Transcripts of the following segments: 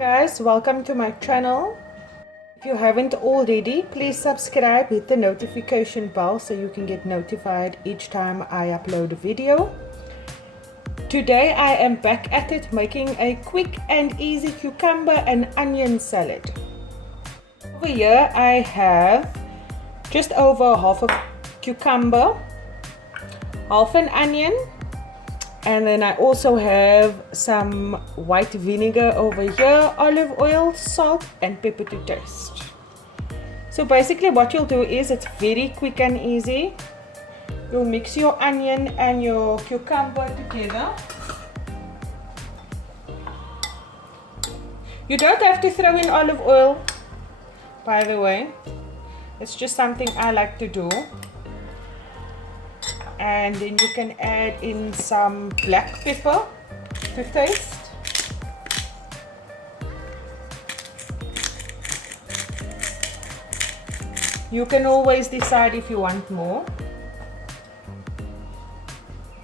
Guys, welcome to my channel. If you haven't already, please subscribe, hit the notification bell so you can get notified each time I upload a video. Today I am back at it, making a quick and easy cucumber and onion salad. Over here I have just over half a cucumber, half an onion, and then I also have some white vinegar over here, olive oil, salt and pepper to taste. So basically what you'll do is, it's very quick and easy. You'll mix your onion and your cucumber together. You don't have to throw in olive oil, by the way. It's just something I like to do. And then you can add in some black pepper to taste. You can always decide if you want more.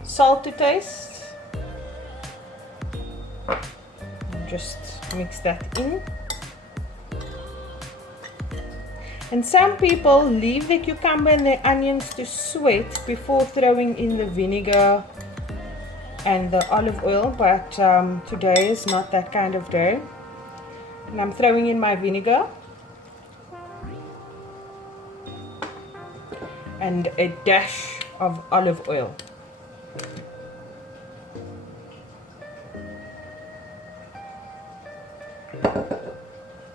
Salt to taste. And just mix that in. And some people leave the cucumber and the onions to sweat before throwing in the vinegar and the olive oil, but today is not that kind of day. And I'm throwing in my vinegar and a dash of olive oil.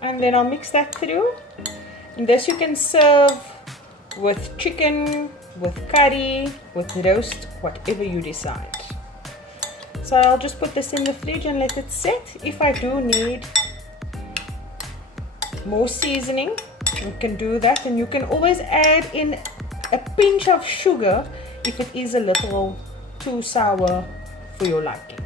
And then I'll mix that through. And this you can serve with chicken, with curry, with roast, whatever you decide. So I'll just put this in the fridge and let it sit. If I do need more seasoning, you can do that, and you can always add in a pinch of sugar if it is a little too sour for your liking.